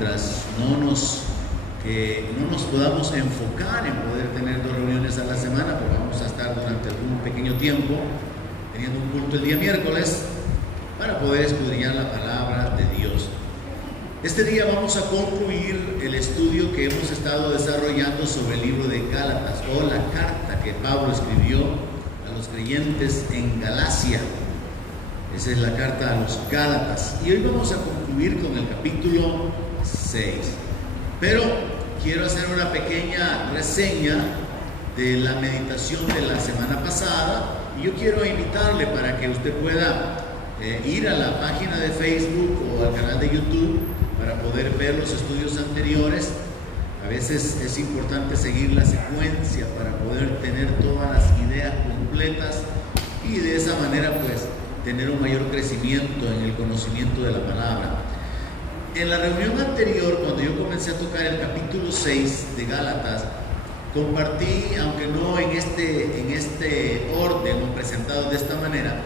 mientras que no nos podamos enfocar en poder tener 2 reuniones a la semana, porque vamos a estar durante algún pequeño tiempo teniendo un culto el día miércoles para poder escudriñar la palabra de Dios. Este día vamos a concluir el estudio que hemos estado desarrollando sobre el libro de Gálatas, o la carta que Pablo escribió a los creyentes en Galacia. Esa es la carta a los Gálatas. Y hoy vamos a concluir con el capítulo 6. Pero quiero hacer una pequeña reseña de la meditación de la semana pasada. Y yo quiero invitarle para que usted pueda ir a la página de Facebook o al canal de YouTube para poder ver los estudios anteriores. A veces es importante seguir la secuencia para poder tener todas las ideas completas y de esa manera pues tener un mayor crecimiento en el conocimiento de la palabra. En la reunión anterior, cuando yo comencé a tocar el capítulo 6 de Gálatas, compartí, aunque no en este orden o presentado de esta manera,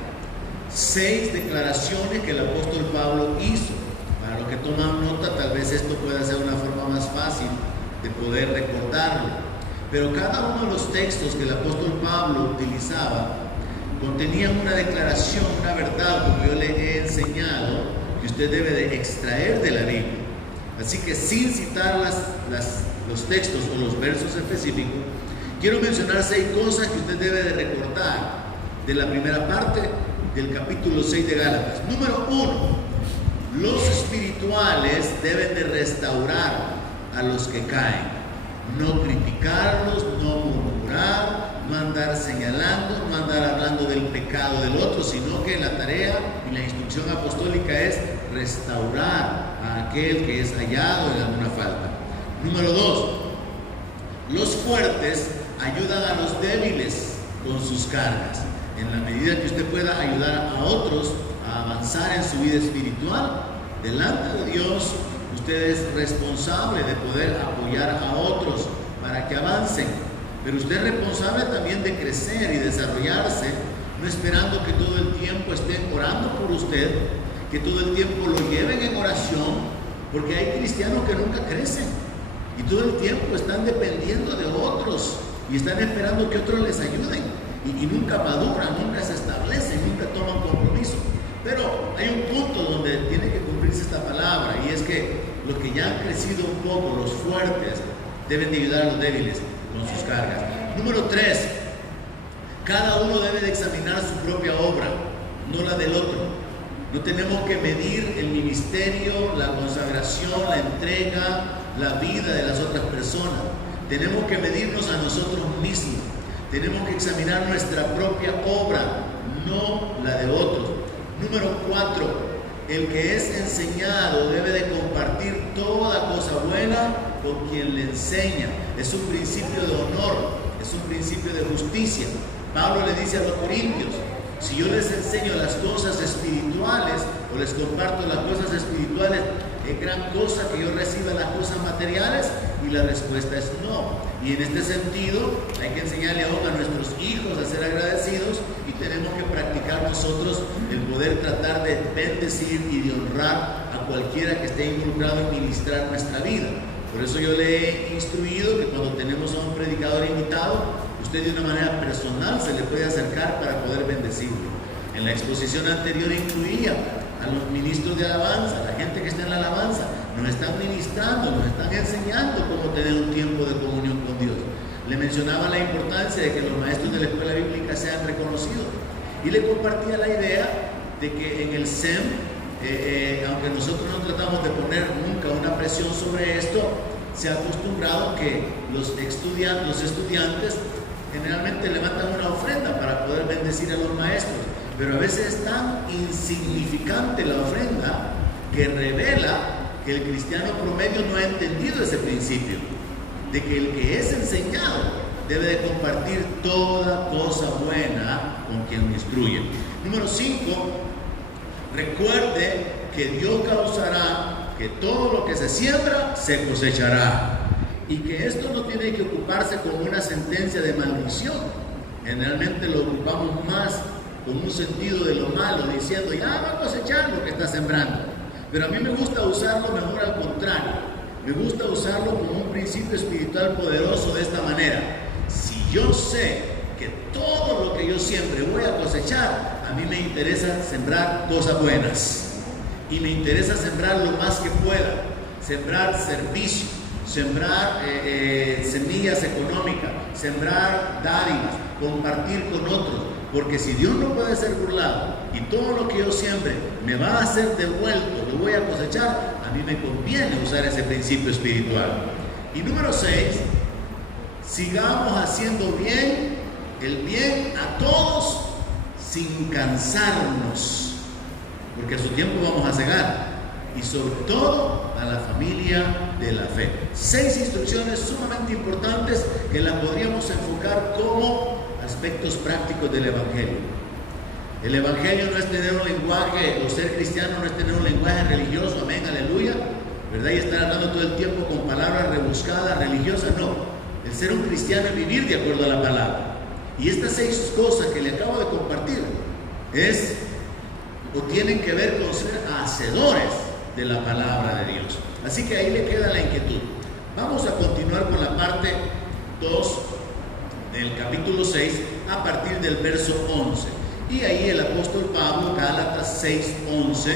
6 declaraciones que el apóstol Pablo hizo. Para los que toman nota, tal vez esto pueda ser una forma más fácil de poder recordarlo. Pero cada uno de los textos que el apóstol Pablo utilizaba contenían una declaración, una verdad, como yo le he enseñado, que usted debe de extraer de la Biblia. Así que sin citar los textos o los versos específicos, quiero mencionar 6 cosas que usted debe de recordar de la primera parte del capítulo 6 de Gálatas. Número 1. Los espirituales deben de restaurar a los que caen, no criticarlos, no murmurar, no andar señalando, no andar hablando del pecado del otro, sino que la tarea y la instrucción apostólica es restaurar a aquel que es hallado en alguna falta. Número 2. Los fuertes ayudan a los débiles con sus cargas. En la medida que usted pueda ayudar a otros a avanzar en su vida espiritual, delante de Dios, usted es responsable de poder apoyar a otros para que avancen. Pero usted es responsable también de crecer y desarrollarse, no esperando que todo el tiempo estén orando por usted, que todo el tiempo lo lleven en oración, porque hay cristianos que nunca crecen y todo el tiempo están dependiendo de otros y están esperando que otros les ayuden y nunca maduran, nunca se establecen, nunca toman compromiso. Pero hay un punto donde tiene que cumplirse esta palabra, y es que los que ya han crecido un poco, los fuertes, deben de ayudar a los débiles con sus cargas. Número 3. Cada uno debe de examinar su propia obra, no la del otro. No tenemos que medir el ministerio, la consagración, la entrega, la vida de las otras personas. Tenemos que medirnos a nosotros mismos. Tenemos que examinar nuestra propia obra, no la de otros. Número 4. El que es enseñado debe de compartir toda cosa buena con quien le enseña. Es un principio de honor, es un principio de justicia. Pablo le dice a los corintios: si yo les enseño las cosas espirituales o les comparto las cosas espirituales, ¿es gran cosa que yo reciba las cosas materiales? Y la respuesta es no. Y en este sentido hay que enseñarle aún a nuestros hijos a ser agradecidos, y tenemos que practicar nosotros el poder tratar de bendecir y de honrar a cualquiera que esté involucrado en ministrar nuestra vida. Por eso yo le he instruido que cuando tenemos a un predicador invitado, usted de una manera personal se le puede acercar para poder bendecirlo. En la exposición anterior incluía a los ministros de alabanza, a la gente que está en la alabanza. Nos están ministrando, nos están enseñando cómo tener un tiempo de comunión con Dios. Le mencionaba la importancia de que los maestros de la escuela bíblica sean reconocidos, y le compartía la idea de que en el SEM, aunque nosotros no tratamos de poner nunca una presión sobre esto, se ha acostumbrado que los estudiantes generalmente levantan una ofrenda para poder bendecir a los maestros, pero a veces es tan insignificante la ofrenda que revela que el cristiano promedio no ha entendido ese principio, de que el que es enseñado debe de compartir toda cosa buena con quien instruye. Número 5. Recuerde que Dios causará que todo lo que se siembra se cosechará, y que esto no tiene que ocuparse como una sentencia de maldición. Generalmente lo ocupamos más con un sentido de lo malo, diciendo: ya va a cosechar lo que está sembrando. Pero a mí me gusta usarlo mejor al contrario. me gusta usarlo como un principio espiritual poderoso de esta manera. Si yo sé que todo lo que yo siempre voy a cosechar, a mí me interesa sembrar cosas buenas. Y me interesa sembrar lo más que pueda. Sembrar servicio, sembrar semillas económicas, sembrar dádivas, compartir con otros. Porque si Dios no puede ser burlado y todo lo que yo siembre me va a ser devuelto, lo voy a cosechar, a mí me conviene usar ese principio espiritual. Y número 6, sigamos haciendo bien, el bien a todos sin cansarnos, porque a su tiempo vamos a cegar, y sobre todo a la familia de la fe. 6 instrucciones sumamente importantes que las podríamos enfocar como aspectos prácticos del Evangelio. El Evangelio no es tener un lenguaje, o ser cristiano no es tener un lenguaje religioso, amén, aleluya, ¿verdad? Y estar hablando todo el tiempo con palabras rebuscadas, religiosas, no. El ser un cristiano es vivir de acuerdo a la palabra. Y estas 6 cosas que le acabo de compartir tienen que ver con ser hacedores de la palabra de Dios. Así que ahí le queda la inquietud. Vamos a continuar con la parte 2 del capítulo 6 a partir del verso 11. Y ahí el apóstol Pablo, Gálatas 6:11,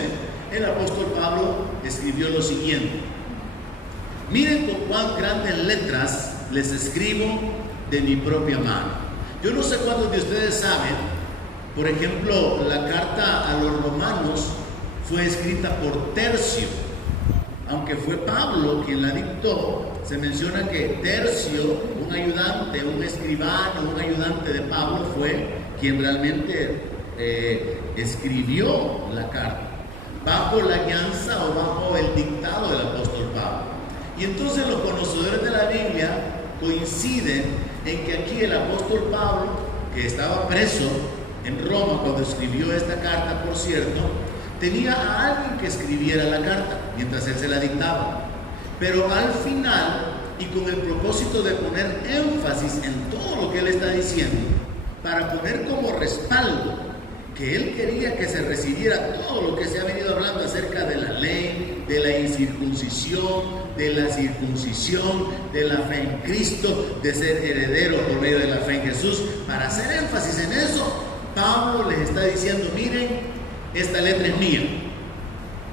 el apóstol Pablo escribió lo siguiente: miren con cuán grandes letras les escribo de mi propia mano. Yo no sé cuántos de ustedes saben, por ejemplo, la carta a los romanos fue escrita por Tercio. Aunque fue Pablo quien la dictó, se menciona que Tercio, un ayudante, un escribano, un ayudante de Pablo, fue quien realmente escribió la carta, bajo la guianza o bajo el dictado del apóstol Pablo. Y entonces los conocedores de la Biblia coinciden en que aquí el apóstol Pablo, que estaba preso en Roma cuando escribió esta carta, por cierto, tenía a alguien que escribiera la carta mientras él se la dictaba. Pero al final, y con el propósito de poner énfasis en todo lo que él está diciendo, para poner como respaldo que él quería que se recibiera todo lo que se ha venido hablando acerca de la ley, de la incircuncisión, de la circuncisión, de la fe en Cristo, de ser heredero por medio de la fe en Jesús. Para hacer énfasis en eso, Pablo les está diciendo: miren, esta letra es mía.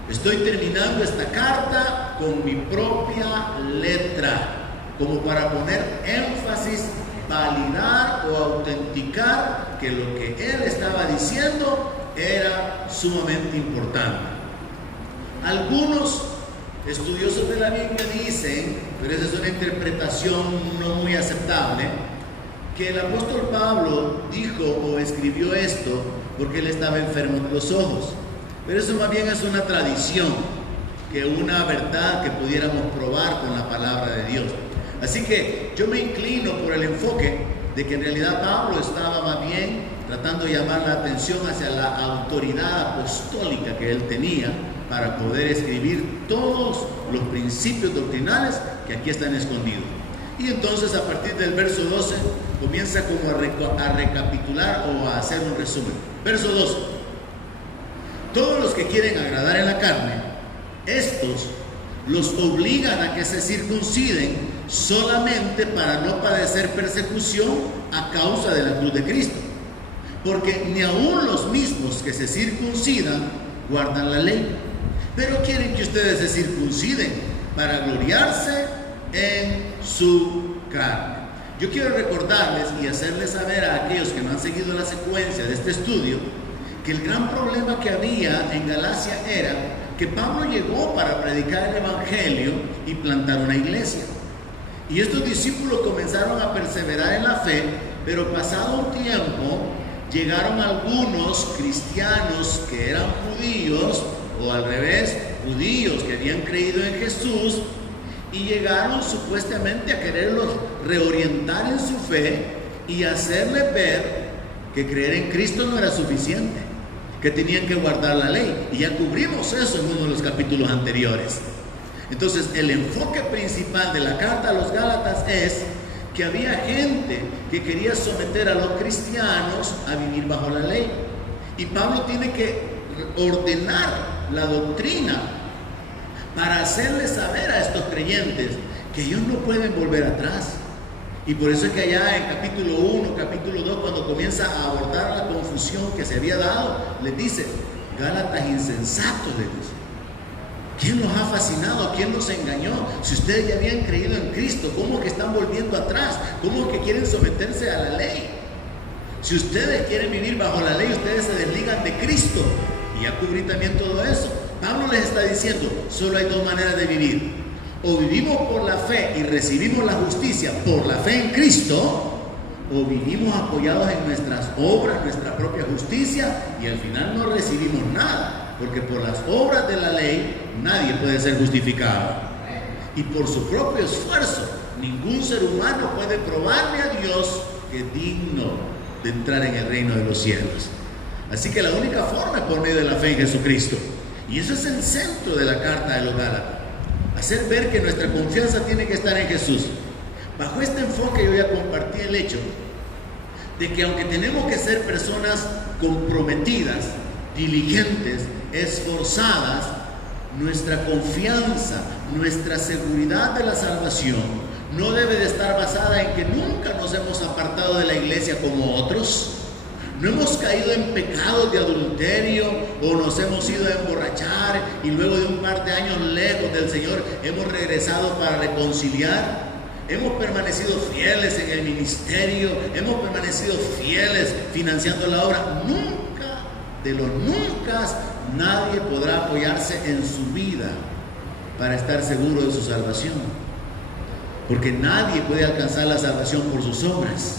Estoy terminando esta carta con mi propia letra, como para poner énfasis, validar o autenticar que lo que él estaba diciendo era sumamente importante. Algunos estudiosos de la Biblia dicen, pero esa es una interpretación no muy aceptable, que el apóstol Pablo dijo o escribió esto porque él estaba enfermo de los ojos. Pero eso más bien es una tradición que una verdad que pudiéramos probar con la palabra de Dios. Así que yo me inclino por el enfoque de que en realidad Pablo estaba más bien tratando de llamar la atención hacia la autoridad apostólica que él tenía para poder escribir todos los principios doctrinales que aquí están escondidos. Y entonces a partir del verso 12 comienza como a recapitular o a hacer un resumen. Verso 12: todos los que quieren agradar en la carne, estos los obligan a que se circunciden solamente para no padecer persecución a causa de la cruz de Cristo. Porque ni aun los mismos que se circuncidan guardan la ley, pero quieren que ustedes se circunciden para gloriarse en su carne. Yo quiero recordarles y hacerles saber a aquellos que no han seguido la secuencia de este estudio que el gran problema que había en Galacia era que Pablo llegó para predicar el Evangelio y plantar una iglesia. Y estos discípulos comenzaron a perseverar en la fe, pero pasado un tiempo llegaron algunos cristianos que eran judíos, o al revés, judíos que habían creído en Jesús, y llegaron supuestamente a quererlos reorientar en su fe y hacerles ver que creer en Cristo no era suficiente, que tenían que guardar la ley. Y ya cubrimos eso en uno de los capítulos anteriores. Entonces, el enfoque principal de la carta a los Gálatas es que había gente que quería someter a los cristianos a vivir bajo la ley. Y Pablo tiene que ordenar la doctrina para hacerles saber a estos creyentes que ellos no pueden volver atrás. Y por eso es que allá en capítulo 1, capítulo 2, cuando comienza a abordar la confusión que se había dado, les dice: Gálatas insensatos, les dice, ¿quién los ha fascinado? ¿Quién los engañó? Si ustedes ya habían creído en Cristo, ¿cómo que están volviendo atrás? ¿Cómo que quieren someterse a la ley? Si ustedes quieren vivir bajo la ley, ustedes se desligan de Cristo. Y ya cubrí también todo eso. Pablo les está diciendo, solo hay dos maneras de vivir. O vivimos por la fe y recibimos la justicia por la fe en Cristo, o vivimos apoyados en nuestras obras, nuestra propia justicia, y al final no recibimos nada, porque por las obras de la ley nadie puede ser justificado. Y por su propio esfuerzo, ningún ser humano puede probarle a Dios que es digno de entrar en el reino de los cielos. Así que la única forma es por medio de la fe en Jesucristo. Y eso es el centro de la carta de los Gálatas. Hacer ver que nuestra confianza tiene que estar en Jesús. Bajo este enfoque yo ya compartí el hecho de que aunque tenemos que ser personas comprometidas, diligentes, esforzadas, nuestra confianza, nuestra seguridad de la salvación no debe de estar basada en que nunca nos hemos apartado de la iglesia como otros. No hemos caído en pecados de adulterio o nos hemos ido a emborrachar y luego de un par de años lejos del Señor hemos regresado para reconciliar. Hemos permanecido fieles en el ministerio, hemos permanecido fieles financiando la obra. Nunca, de los nunca, nadie podrá apoyarse en su vida para estar seguro de su salvación. Porque nadie puede alcanzar la salvación por sus obras.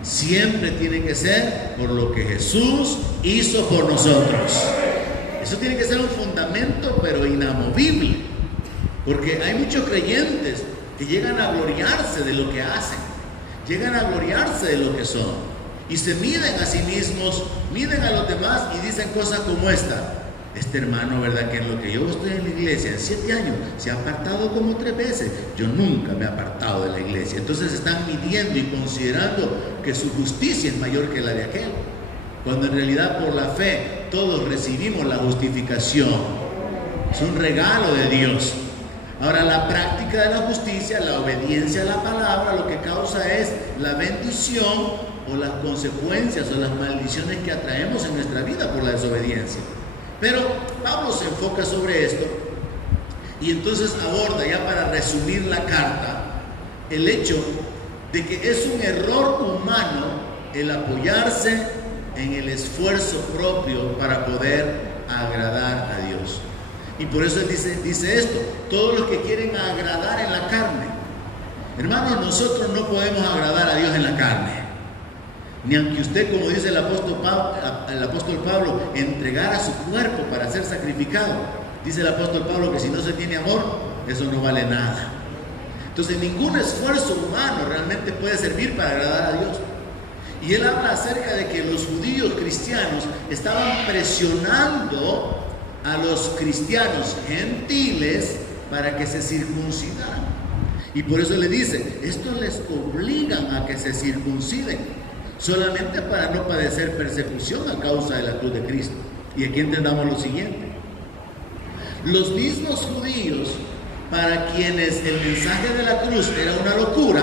Siempre tiene que ser por lo que Jesús hizo por nosotros. Eso tiene que ser un fundamento, pero inamovible. Porque hay muchos creyentes que llegan a gloriarse de lo que hacen, llegan a gloriarse de lo que son, y se miden a sí mismos, miden a los demás y dicen cosas como esta: este hermano, ¿verdad? Que en lo que yo estoy en la iglesia en 7 años se ha apartado como 3 veces. Yo nunca me he apartado de la iglesia. Entonces están midiendo y considerando que su justicia es mayor que la de aquel, cuando en realidad por la fe todos recibimos la justificación. Es un regalo de Dios. Ahora, la práctica de la justicia, la obediencia a la palabra, lo que causa es la bendición o las consecuencias o las maldiciones que atraemos en nuestra vida por la desobediencia. Pero Pablo se enfoca sobre esto y entonces aborda, ya para resumir la carta, el hecho de que es un error humano el apoyarse en el esfuerzo propio para poder agradar a Dios. Y por eso él dice esto: todos los que quieren agradar en la carne. Hermanos, nosotros no podemos agradar a Dios en la carne. Ni aunque usted, como dice el apóstol Pablo, entregara su cuerpo para ser sacrificado. Dice el apóstol Pablo que si no se tiene amor, eso no vale nada. Entonces ningún esfuerzo humano realmente puede servir para agradar a Dios. Y él habla acerca de que los judíos cristianos estaban presionando a los cristianos gentiles para que se circuncidaran. Y por eso le dice, estos les obligan a que se circunciden, solamente para no padecer persecución a causa de la cruz de Cristo. Y aquí entendamos lo siguiente: los mismos judíos para quienes el mensaje de la cruz era una locura,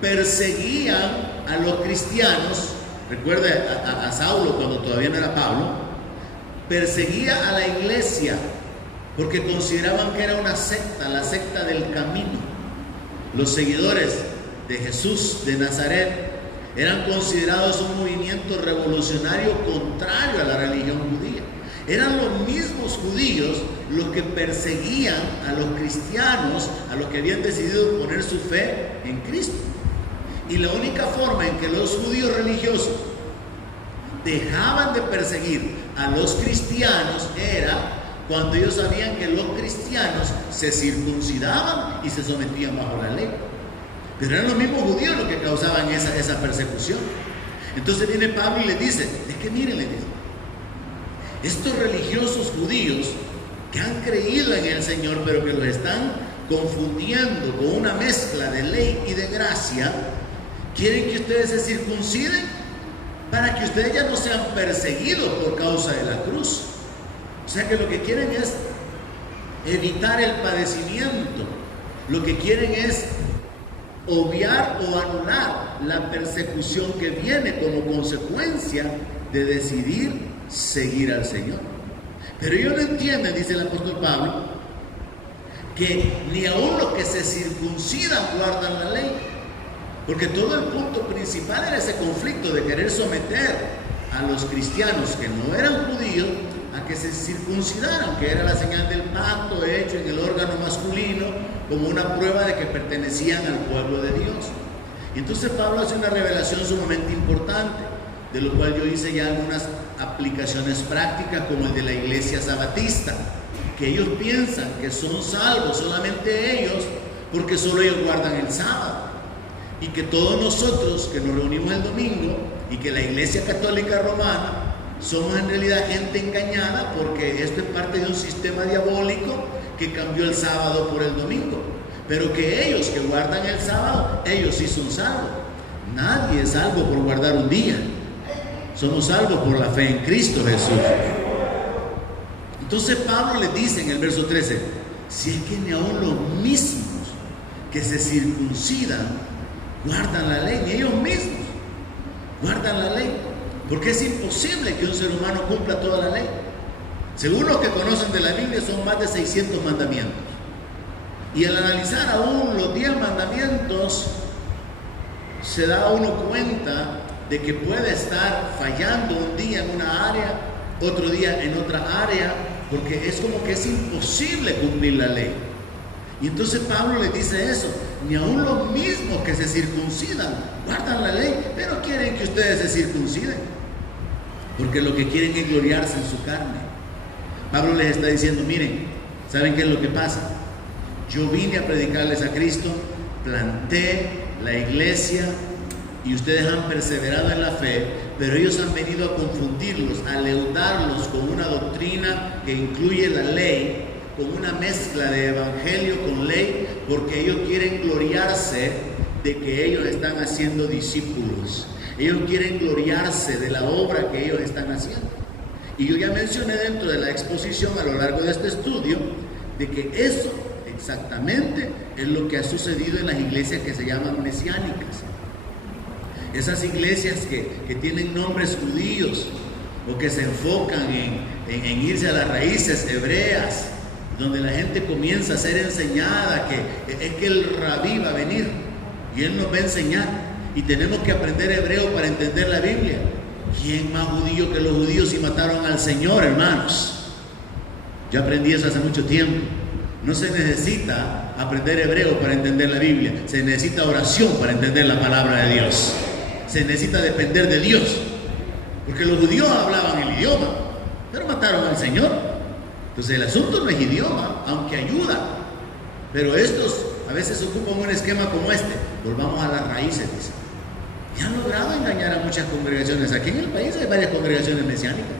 perseguían a los cristianos. Recuerde a Saulo cuando todavía no era Pablo. Perseguía a la iglesia porque consideraban que era una secta, la secta del camino. Los seguidores de Jesús de Nazaret eran considerados un movimiento revolucionario contrario a la religión judía. Eran los mismos judíos los que perseguían a los cristianos, a los que habían decidido poner su fe en Cristo. Y la única forma en que los judíos religiosos dejaban de perseguir a los cristianos era cuando ellos sabían que los cristianos se circuncidaban y se sometían bajo la ley. Pero eran los mismos judíos los que causaban esa persecución. Entonces viene Pablo y les dice, es que miren, les dice, estos religiosos judíos que han creído en el Señor, pero que los están confundiendo con una mezcla de ley y de gracia, quieren que ustedes se circunciden para que ustedes ya no sean perseguidos por causa de la cruz. O sea que lo que quieren es evitar el padecimiento. Lo que quieren es obviar o anular la persecución que viene como consecuencia de decidir seguir al Señor. Pero ellos no entienden, dice el apóstol Pablo, que ni aun los que se circuncidan guardan la ley. Porque todo el punto principal era ese conflicto de querer someter a los cristianos que no eran judíos a que se circuncidaran, que era la señal del pacto hecho en el órgano masculino como una prueba de que pertenecían al pueblo de Dios. Y entonces Pablo hace una revelación sumamente importante, de lo cual yo hice ya algunas aplicaciones prácticas, como el de la iglesia sabatista, que ellos piensan que son salvos solamente ellos porque solo ellos guardan el sábado, y que todos nosotros que nos reunimos el domingo y que la Iglesia Católica Romana somos en realidad gente engañada, porque esto es parte de un sistema diabólico que cambió el sábado por el domingo, pero que ellos que guardan el sábado, ellos sí son salvos. Nadie es salvo por guardar un día, somos salvos por la fe en Cristo Jesús. Entonces Pablo les dice en el verso 13, si es que ni aun los mismos que se circuncidan guardan la ley, ni ellos mismos guardan la ley, porque es imposible que un ser humano cumpla toda la ley. Según los que conocen de la Biblia, son más de 600 mandamientos, y al analizar aún los 10 mandamientos se da uno cuenta de que puede estar fallando un día en una área, otro día en otra área, porque es como que es imposible cumplir la ley. Y entonces Pablo les dice eso, ni aun los mismos que se circuncidan guardan la ley, pero quieren que ustedes se circunciden, porque lo que quieren es gloriarse en su carne. Pablo les está diciendo, miren, ¿saben qué es lo que pasa? Yo vine a predicarles a Cristo, planté la iglesia y ustedes han perseverado en la fe, pero ellos han venido a confundirlos, a leudarlos con una doctrina que incluye la ley, con una mezcla de evangelio con ley, porque ellos quieren gloriarse de que ellos están haciendo discípulos. Ellos quieren gloriarse de la obra que ellos están haciendo. Y yo ya mencioné dentro de la exposición a lo largo de este estudio de que eso exactamente es lo que ha sucedido en las iglesias que se llaman mesiánicas. Esas iglesias que tienen nombres judíos o que se enfocan en irse a las raíces hebreas, donde la gente comienza a ser enseñada que es que el rabí va a venir y él nos va a enseñar y tenemos que aprender hebreo para entender la Biblia. ¿Quién más judío que los judíos si mataron al Señor, hermanos? Yo aprendí eso hace mucho tiempo. No se necesita aprender hebreo para entender la Biblia, se necesita oración para entender la palabra de Dios. Se necesita depender de Dios, porque los judíos hablaban el idioma, pero mataron al Señor. Entonces el asunto no es idioma, aunque ayuda, pero estos a veces ocupan un esquema como este. Volvamos a las raíces, dice. Y han logrado engañar a muchas congregaciones. Aquí en el país hay varias congregaciones mesiánicas,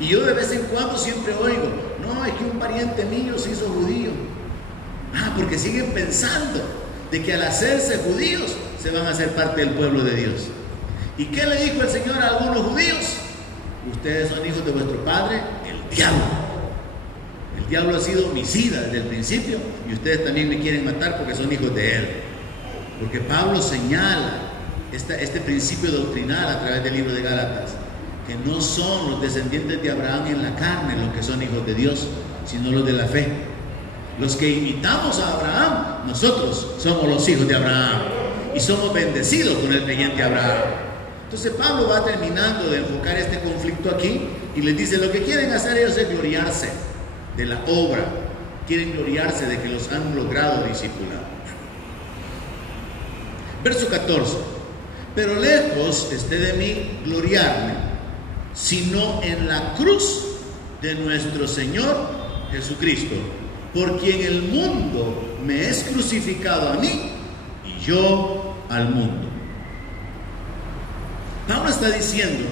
y yo de vez en cuando siempre oigo, no, es que un pariente mío se hizo judío. Porque siguen pensando de que al hacerse judíos se van a hacer parte del pueblo de Dios. ¿Y qué le dijo el Señor a algunos judíos? Ustedes son hijos de vuestro padre, el diablo. El diablo ha sido homicida desde el principio, y ustedes también me quieren matar porque son hijos de él. Porque Pablo señala este principio doctrinal a través del libro de Gálatas, que no son los descendientes de Abraham en la carne los que son hijos de Dios, sino los de la fe. Los que imitamos a Abraham, nosotros somos los hijos de Abraham y somos bendecidos con el creyente Abraham. Entonces Pablo va terminando de enfocar este conflicto aquí y les dice, lo que quieren hacer ellos es gloriarse de la obra, quieren gloriarse de que los han logrado discipular. Verso 14, pero lejos esté de mí gloriarme, sino en la cruz de nuestro Señor Jesucristo, por quien el mundo me es crucificado a mí y yo al mundo. Pablo está diciendo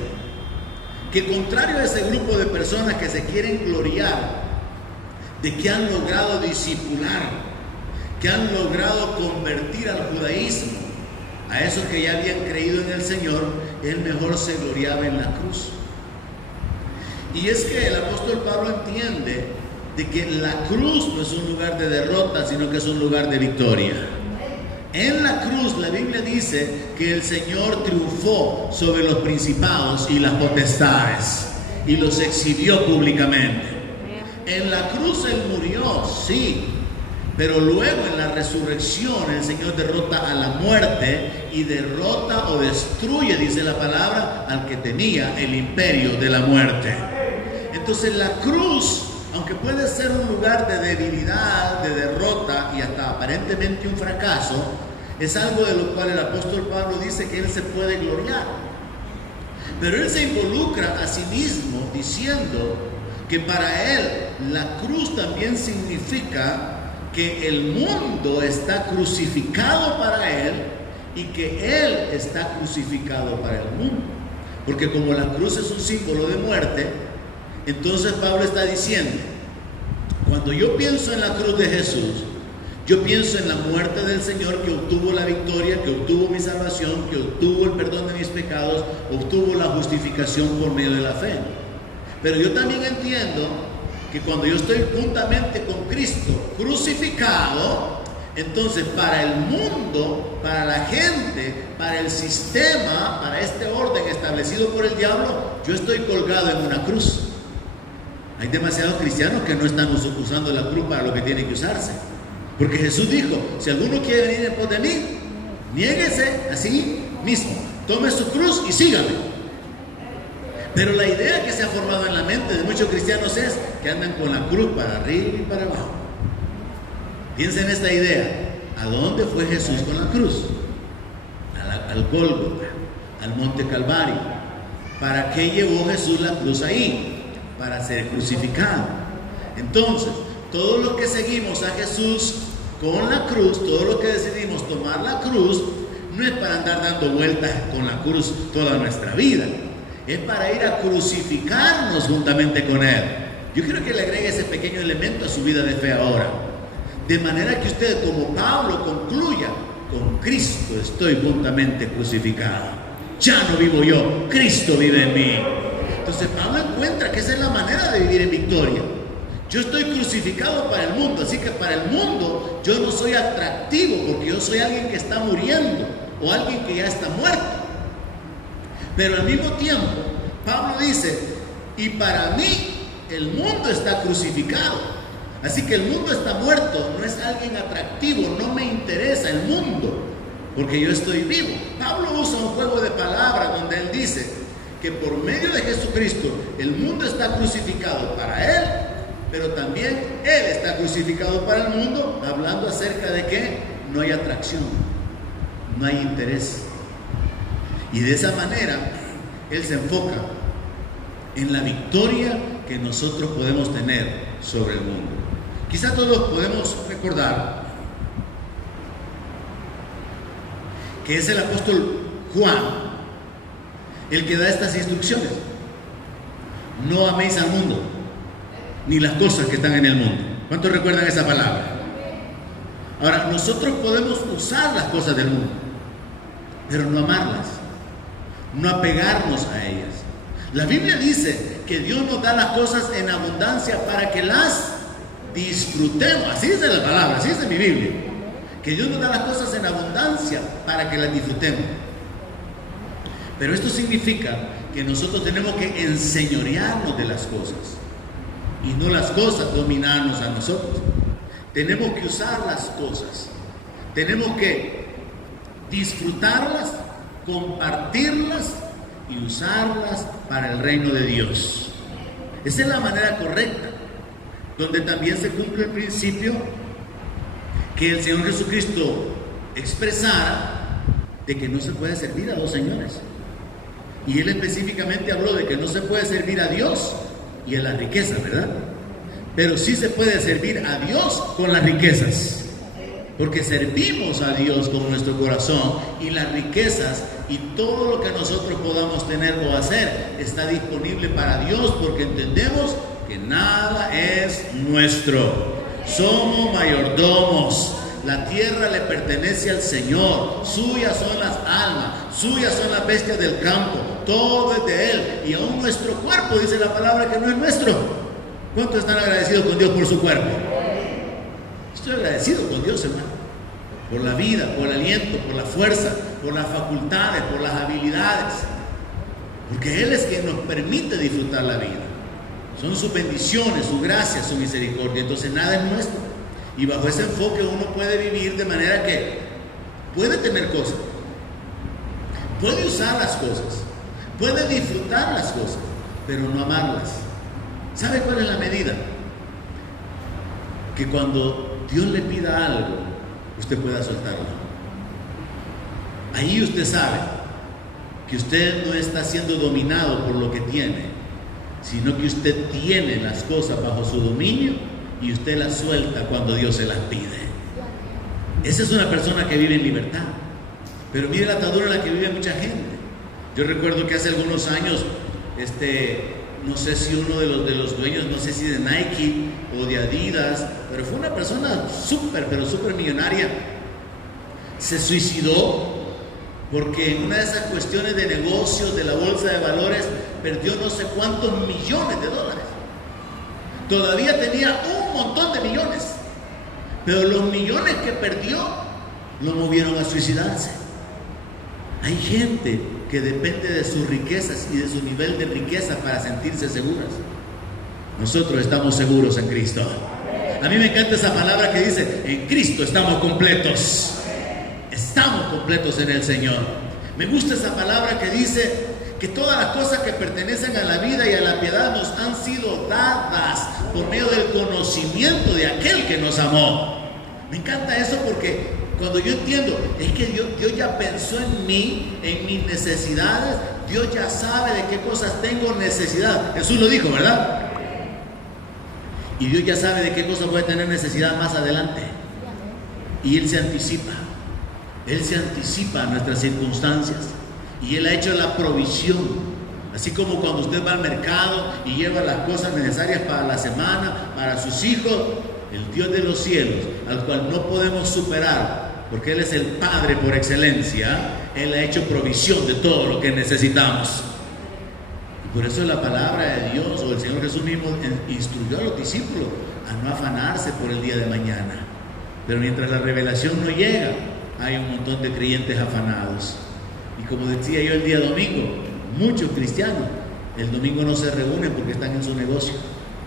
que contrario a ese grupo de personas que se quieren gloriar de que han logrado discipular, que han logrado convertir al judaísmo, a esos que ya habían creído en el Señor, él mejor se gloriaba en la cruz. Y es que el apóstol Pablo entiende de que la cruz no es un lugar de derrota, sino que es un lugar de victoria. En la cruz la Biblia dice que el Señor triunfó sobre los principados y las potestades y los exhibió públicamente. En la cruz Él murió, sí, pero luego en la resurrección el Señor derrota a la muerte y derrota o destruye, dice la palabra, al que tenía el imperio de la muerte. Entonces la cruz, aunque puede ser un lugar de debilidad, de derrota y hasta aparentemente un fracaso, es algo de lo cual el apóstol Pablo dice que él se puede gloriar. Pero él se involucra a sí mismo diciendo que para él la cruz también significa que el mundo está crucificado para él y que él está crucificado para el mundo. Porque como la cruz es un símbolo de muerte, entonces Pablo está diciendo, cuando yo pienso en la cruz de Jesús, yo pienso en la muerte del Señor que obtuvo la victoria, que obtuvo mi salvación, que obtuvo el perdón de mis pecados, obtuvo la justificación por medio de la fe. Pero yo también entiendo que cuando yo estoy juntamente con Cristo crucificado, entonces para el mundo, para la gente, para el sistema, para este orden establecido por el diablo, yo estoy colgado en una cruz. Hay demasiados cristianos que no están usando la cruz para lo que tiene que usarse. Porque Jesús dijo, si alguno quiere venir en pos de mí, niéguese a sí mismo, tome su cruz y sígame. Pero la idea que se ha formado en la mente de muchos cristianos es que andan con la cruz para arriba y para abajo. Piensa en esta idea. ¿A dónde fue Jesús con la cruz? Al Gólgota, al Monte Calvario. ¿Para qué llevó Jesús la cruz ahí? Para ser crucificado. Entonces, todos los que seguimos a Jesús con la cruz, todos los que decidimos tomar la cruz, no es para andar dando vueltas con la cruz toda nuestra vida. Es para ir a crucificarnos juntamente con Él. Yo quiero que le agregue ese pequeño elemento a su vida de fe ahora. De manera que usted, como Pablo, concluya, con Cristo estoy juntamente crucificado. Ya no vivo yo, Cristo vive en mí. Entonces Pablo encuentra que esa es la manera de vivir en victoria. Yo estoy crucificado para el mundo, así que para el mundo yo no soy atractivo porque yo soy alguien que está muriendo o alguien que ya está muerto. Pero al mismo tiempo, Pablo dice, y para mí el mundo está crucificado. Así que el mundo está muerto, no es alguien atractivo, no me interesa el mundo, porque yo estoy vivo. Pablo usa un juego de palabras donde él dice que por medio de Jesucristo el mundo está crucificado para él, pero también él está crucificado para el mundo, hablando acerca de que no hay atracción, no hay interés. Y de esa manera, él se enfoca en la victoria que nosotros podemos tener sobre el mundo. Quizá todos podemos recordar que es el apóstol Juan el que da estas instrucciones. No améis al mundo, ni las cosas que están en el mundo. ¿Cuántos recuerdan esa palabra? Ahora, nosotros podemos usar las cosas del mundo, pero no amarlas, no apegarnos a ellas. La Biblia dice que Dios nos da las cosas en abundancia para que las disfrutemos. Así dice la palabra, así dice mi Biblia. Que Dios nos da las cosas en abundancia para que las disfrutemos. Pero esto significa que nosotros tenemos que enseñorearnos de las cosas y no las cosas dominarnos a nosotros. Tenemos que usar las cosas, tenemos que disfrutarlas, compartirlas y usarlas para el reino de Dios. Esa es la manera correcta, donde también se cumple el principio que el Señor Jesucristo expresara de que no se puede servir a dos señores. Y Él específicamente habló de que no se puede servir a Dios y a las riquezas, ¿verdad? Pero sí se puede servir a Dios con las riquezas, porque servimos a Dios con nuestro corazón, y las riquezas y todo lo que nosotros podamos tener o hacer está disponible para Dios, porque entendemos que nada es nuestro. Somos mayordomos. La tierra le pertenece al Señor. Suyas son las almas, suyas son las bestias del campo. Todo es de Él. Y aún nuestro cuerpo, dice la palabra, que no es nuestro. ¿Cuántos están agradecidos con Dios por su cuerpo? Estoy agradecido con Dios, hermano, por la vida, por el aliento, por la fuerza, por las facultades, por las habilidades, porque Él es quien nos permite disfrutar la vida. Son sus bendiciones, su gracia, su misericordia. Entonces nada es nuestro, y bajo ese enfoque uno puede vivir de manera que puede tener cosas, puede usar las cosas, puede disfrutar las cosas, pero no amarlas. ¿Sabe cuál es la medida? Que cuando Dios le pida algo, usted pueda soltarlo. Ahí usted sabe que usted no está siendo dominado por lo que tiene, sino que usted tiene las cosas bajo su dominio y usted las suelta cuando Dios se las pide. Esa es una persona que vive en libertad. Pero mire la atadura en la que vive mucha gente. Yo recuerdo que hace algunos años, no sé si uno de los dueños, no sé si de Nike o de Adidas, pero fue una persona súper millonaria, se suicidó porque en una de esas cuestiones de negocios de la bolsa de valores perdió no sé cuántos millones de dólares. Todavía tenía un montón de millones, pero los millones que perdió lo movieron a suicidarse. Hay gente que depende de sus riquezas y de su nivel de riqueza para sentirse seguras. Nosotros estamos seguros en Cristo. A mí me encanta esa palabra que dice: en Cristo estamos completos. Estamos completos en el Señor. Me gusta esa palabra que dice que todas las cosas que pertenecen a la vida y a la piedad nos han sido dadas por medio del conocimiento de aquel que nos amó. Me encanta eso porque cuando yo entiendo, es que Dios ya pensó en mí, en mis necesidades. Dios ya sabe de qué cosas tengo necesidad. Jesús lo dijo, ¿verdad? Y Dios ya sabe de qué cosas voy a tener necesidad más adelante. Y Él se anticipa. Él se anticipa a nuestras circunstancias. Y Él ha hecho la provisión. Así como cuando usted va al mercado y lleva las cosas necesarias para la semana, para sus hijos, el Dios de los cielos, al cual no podemos superar, porque Él es el Padre por excelencia, Él ha hecho provisión de todo lo que necesitamos. Y por eso la palabra de Dios, o el Señor Jesús mismo, instruyó a los discípulos a no afanarse por el día de mañana. Pero mientras la revelación no llega, hay un montón de creyentes afanados. Y como decía yo el día domingo, muchos cristianos el domingo no se reúnen porque están en su negocio,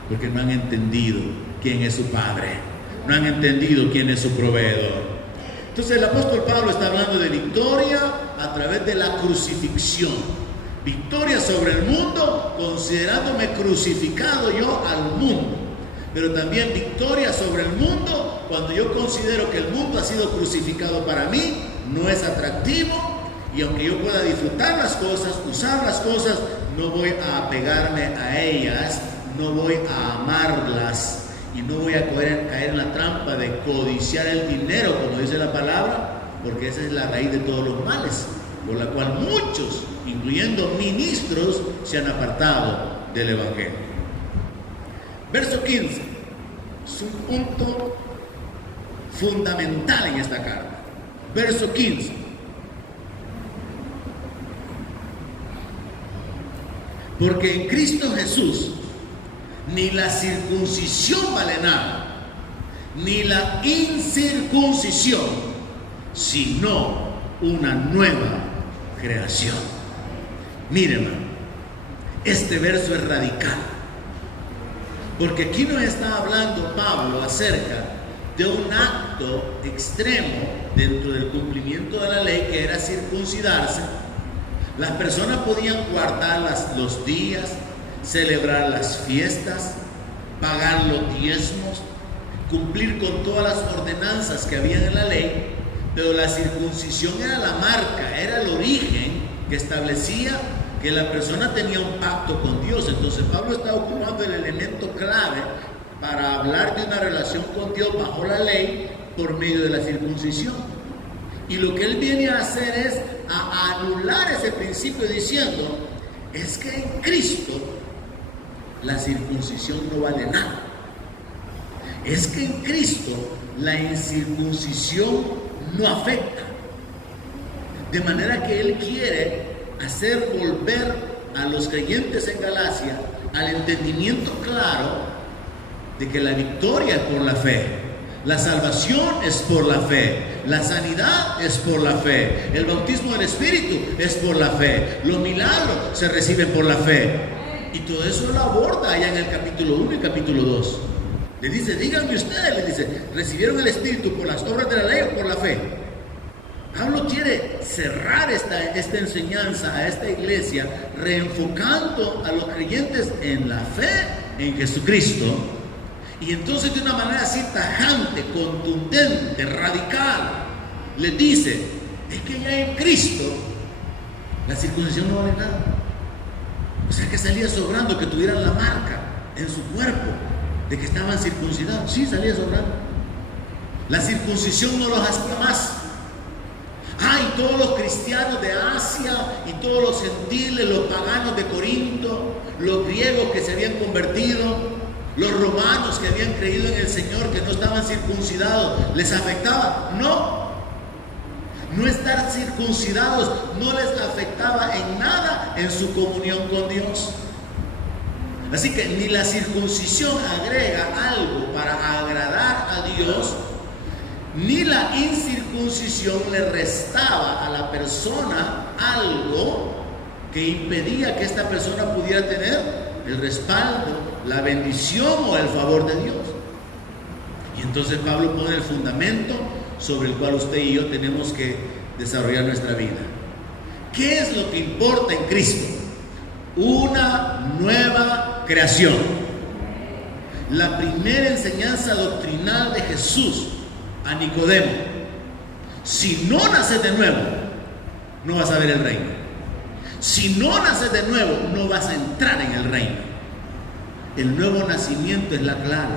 porque no han entendido quién es su Padre, no han entendido quién es su proveedor. Entonces el apóstol Pablo está hablando de victoria a través de la crucifixión. Victoria sobre el mundo, considerándome crucificado yo al mundo. Pero también victoria sobre el mundo cuando yo considero que el mundo ha sido crucificado para mí, no es atractivo, y aunque yo pueda disfrutar las cosas, usar las cosas, no voy a apegarme a ellas, no voy a amarlas, y no voy a caer en la trampa de codiciar el dinero, como dice la palabra, porque esa es la raíz de todos los males, por la cual muchos, incluyendo ministros, se han apartado del Evangelio. Verso 15 es un punto fundamental en esta carta. Verso 15: porque en Cristo Jesús ni la circuncisión vale nada, ni la incircuncisión, sino una nueva creación. Miren, hermano, este verso es radical, porque aquí nos está hablando Pablo acerca de un acto extremo dentro del cumplimiento de la ley, que era circuncidarse. Las personas podían guardar los días, celebrar las fiestas, pagar los diezmos, cumplir con todas las ordenanzas que había en la ley, pero la circuncisión era la marca, era el origen que establecía que la persona tenía un pacto con Dios. Entonces Pablo está ocupando el elemento clave para hablar de una relación con Dios bajo la ley por medio de la circuncisión. Y lo que él viene a hacer es a anular ese principio diciendo, es que en Cristo la circuncisión no vale nada. Es que en Cristo la incircuncisión no afecta. De manera que él quiere hacer volver a los creyentes en Galacia al entendimiento claro de que la victoria es por la fe, la salvación es por la fe, la sanidad es por la fe, el bautismo del Espíritu es por la fe, los milagros se reciben por la fe. Y todo eso lo aborda allá en el capítulo 1 y capítulo 2. Le dice, díganme ustedes, le dice, ¿recibieron el Espíritu por las obras de la ley o por la fe? Pablo quiere cerrar esta enseñanza a esta iglesia, reenfocando a los creyentes en la fe en Jesucristo. Y entonces de una manera así tajante, contundente, radical, les dice, es que ya en Cristo la circuncisión no vale nada. O sea que salía sobrando que tuvieran la marca en su cuerpo de que estaban circuncidados. Sí, salía sobrando. La circuncisión no los hacía más. Y todos los cristianos de Asia y todos los gentiles, los paganos de Corinto, los griegos que se habían convertido, los romanos que habían creído en el Señor, que no estaban circuncidados, ¿les afectaba? No. No estar circuncidados no les afectaba en nada en su comunión con Dios. Así que ni la circuncisión agrega algo para agradar a Dios, ni la incircuncisión le restaba a la persona algo que impedía que esta persona pudiera tener el respaldo, la bendición o el favor de Dios. Y entonces Pablo pone el fundamento sobre el cual usted y yo tenemos que desarrollar nuestra vida. ¿Qué es lo que importa en Cristo? Una nueva creación. La primera enseñanza doctrinal de Jesús a Nicodemo: si no naces de nuevo, no vas a ver el reino. Si no naces de nuevo, no vas a entrar en el reino. El nuevo nacimiento es la clave.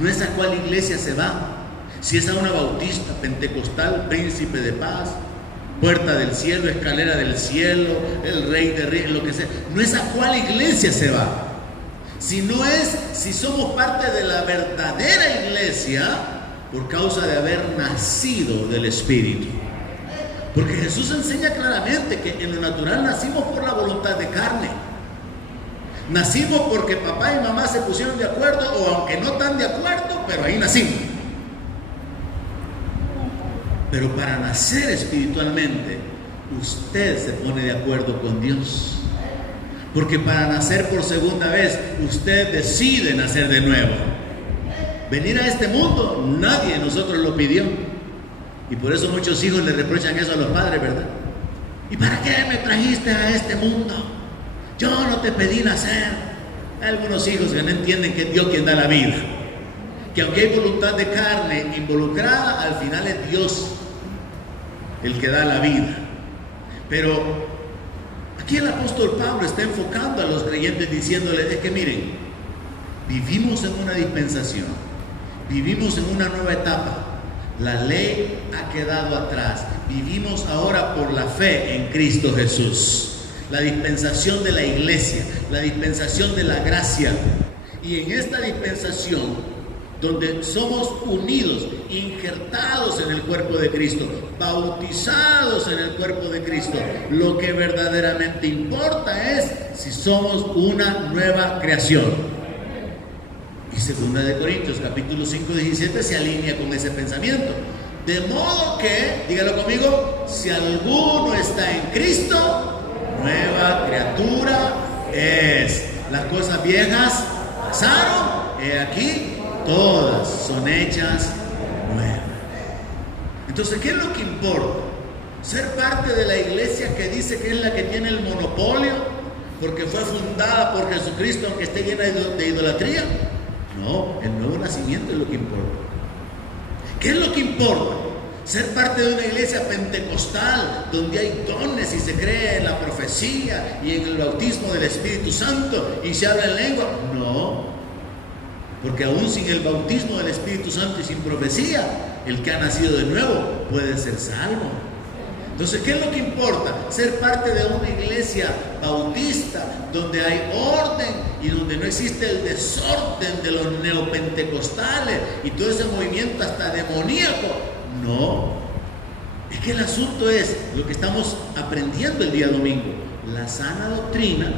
No es a cuál iglesia se va, si es a una bautista, pentecostal, príncipe de paz, puerta del cielo, escalera del cielo, el rey de reyes, lo que sea. No es a cuál iglesia se va, sino es si somos parte de la verdadera iglesia por causa de haber nacido del Espíritu. Porque Jesús enseña claramente que en lo natural nacimos por la voluntad de carne. Nacimos porque papá y mamá se pusieron de acuerdo, o aunque no tan de acuerdo, pero ahí nacimos. Pero para nacer espiritualmente, usted se pone de acuerdo con Dios. Porque para nacer por segunda vez, usted decide nacer de nuevo. Venir a este mundo, nadie de nosotros lo pidió. Y por eso muchos hijos le reprochan eso a los padres, ¿verdad? ¿Y para qué me trajiste a este mundo? Yo no te pedí nacer. Hay algunos hijos que no entienden que es Dios quien da la vida. Que aunque hay voluntad de carne involucrada, al final es Dios el que da la vida. Pero aquí el apóstol Pablo está enfocando a los creyentes diciéndoles: es que miren, vivimos en una dispensación, vivimos en una nueva etapa. La ley ha quedado atrás. Vivimos ahora por la fe en Cristo Jesús. La dispensación de la iglesia, la dispensación de la gracia. Y en esta dispensación, donde somos unidos, injertados en el cuerpo de Cristo, bautizados en el cuerpo de Cristo, lo que verdaderamente importa es si somos una nueva creación. Y 2 Corintios capítulo 5, 17 se alinea con ese pensamiento. De modo que, dígalo conmigo, si alguno está en Cristo, nueva criatura es. Las cosas viejas pasaron, he aquí, todas son hechas nuevas. Entonces, ¿qué es lo que importa? ¿Ser parte de la iglesia que dice que es la que tiene el monopolio porque fue fundada por Jesucristo, aunque esté llena de idolatría? No, el nuevo nacimiento es lo que importa. ¿Qué es lo que importa? ¿Ser parte de una iglesia pentecostal donde hay dones y se cree en la profecía y en el bautismo del Espíritu Santo y se habla en lengua? No, porque aún sin el bautismo del Espíritu Santo y sin profecía, el que ha nacido de nuevo puede ser salvo. Entonces, ¿qué es lo que importa? Ser parte de una iglesia bautista donde hay orden y donde no existe el desorden de los neopentecostales y todo ese movimiento hasta demoníaco. No, es que el asunto es lo que estamos aprendiendo el día domingo: la sana doctrina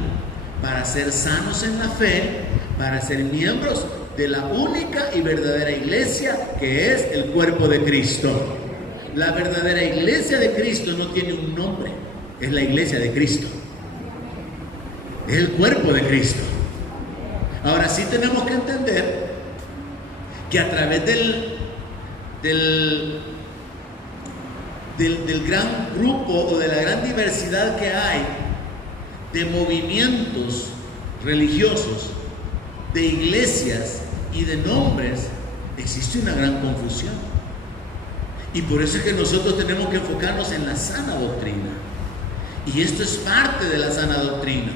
para ser sanos en la fe, para ser miembros de la única y verdadera iglesia que es el cuerpo de Cristo. La verdadera iglesia de Cristo no tiene un nombre, es la iglesia de Cristo, es el cuerpo de Cristo. Ahora sí tenemos que entender que a través del gran grupo o de la gran diversidad que hay de movimientos religiosos, de iglesias y de nombres, existe una gran confusión. Y por eso es que nosotros tenemos que enfocarnos en la sana doctrina. Y esto es parte de la sana doctrina.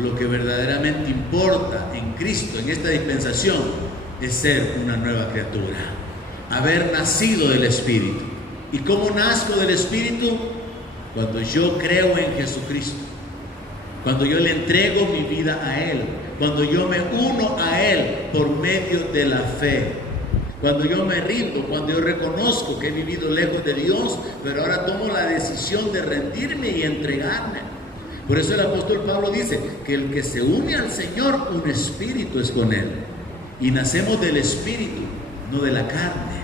Lo que verdaderamente importa en Cristo, en esta dispensación, es ser una nueva criatura, haber nacido del Espíritu. ¿Y cómo nazco del Espíritu? Cuando yo creo en Jesucristo, cuando yo le entrego mi vida a Él, cuando yo me uno a Él por medio de la fe, cuando yo me rindo, cuando yo reconozco que he vivido lejos de Dios, pero ahora tomo la decisión de rendirme y entregarme. Por eso el apóstol Pablo dice que el que se une al Señor, un espíritu es con Él. Y nacemos del Espíritu, no de la carne.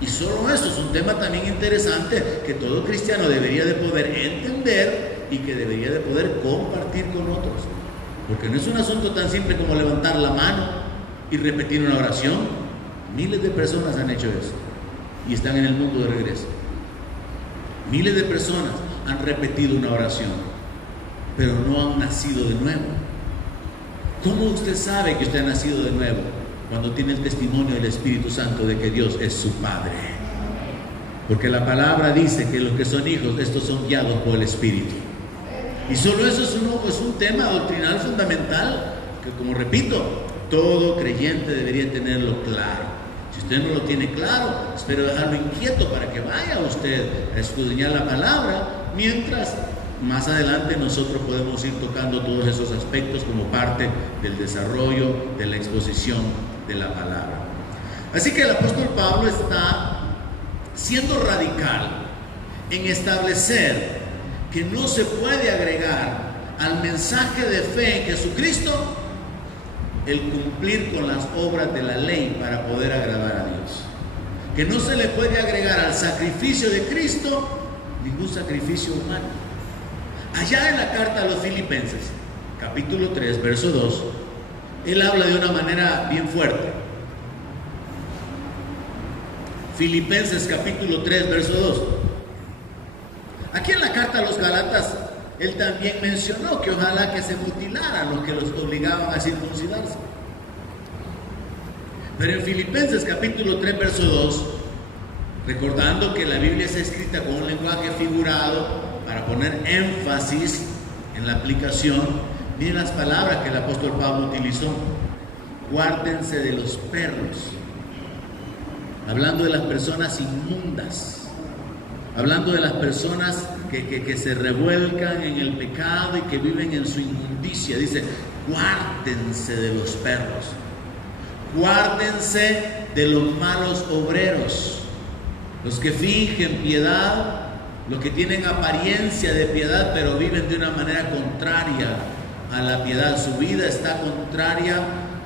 Y solo eso es un tema también interesante que todo cristiano debería de poder entender y que debería de poder compartir con otros. Porque no es un asunto tan simple como levantar la mano y repetir una oración. Miles de personas han hecho eso y están en el mundo de regreso. Miles de personas han repetido una oración, pero no han nacido de nuevo. ¿Cómo usted sabe que usted ha nacido de nuevo? Cuando tiene el testimonio del Espíritu Santo de que Dios es su Padre. Porque la palabra dice que los que son hijos, estos son guiados por el Espíritu. Y solo eso es un tema doctrinal fundamental que, como repito, todo creyente debería tenerlo claro. Si usted no lo tiene claro, espero dejarlo inquieto para que vaya usted a escudriñar la palabra, mientras más adelante nosotros podemos ir tocando todos esos aspectos como parte del desarrollo de la exposición de la palabra. Así que el apóstol Pablo está siendo radical en establecer que no se puede agregar al mensaje de fe en Jesucristo el cumplir con las obras de la ley para poder agradar a Dios. Que no se le puede agregar al sacrificio de Cristo ningún sacrificio humano. Allá en la carta a los Filipenses, capítulo 3, verso 2, él habla de una manera bien fuerte. Filipenses capítulo 3, verso 2. Aquí en la carta a los Gálatas, él también mencionó que ojalá que se mutilaran los que los obligaban a circuncidarse. Pero en Filipenses capítulo 3, verso 2, recordando que la Biblia está escrita con un lenguaje figurado para poner énfasis en la aplicación, miren las palabras que el apóstol Pablo utilizó: guárdense de los perros, hablando de las personas inmundas, hablando de las personas que se revuelcan en el pecado y que viven en su inmundicia. Dice, guárdense de los perros, guárdense de los malos obreros, los que fingen piedad, los que tienen apariencia de piedad pero viven de una manera contraria a la piedad. Su vida está contraria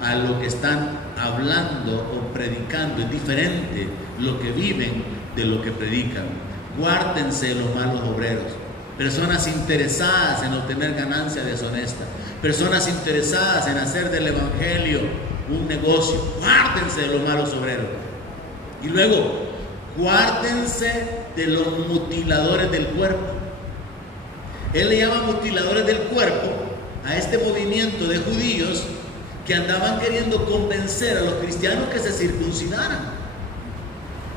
a lo que están hablando o predicando. Es diferente lo que viven de lo que predican. Guárdense de los malos obreros, personas interesadas en obtener ganancia deshonesta, personas interesadas en hacer del evangelio un negocio. Guárdense de los malos obreros. Y luego, guárdense de los mutiladores del cuerpo. Él le llama mutiladores del cuerpo a este movimiento de judíos que andaban queriendo convencer a los cristianos que se circuncidaran.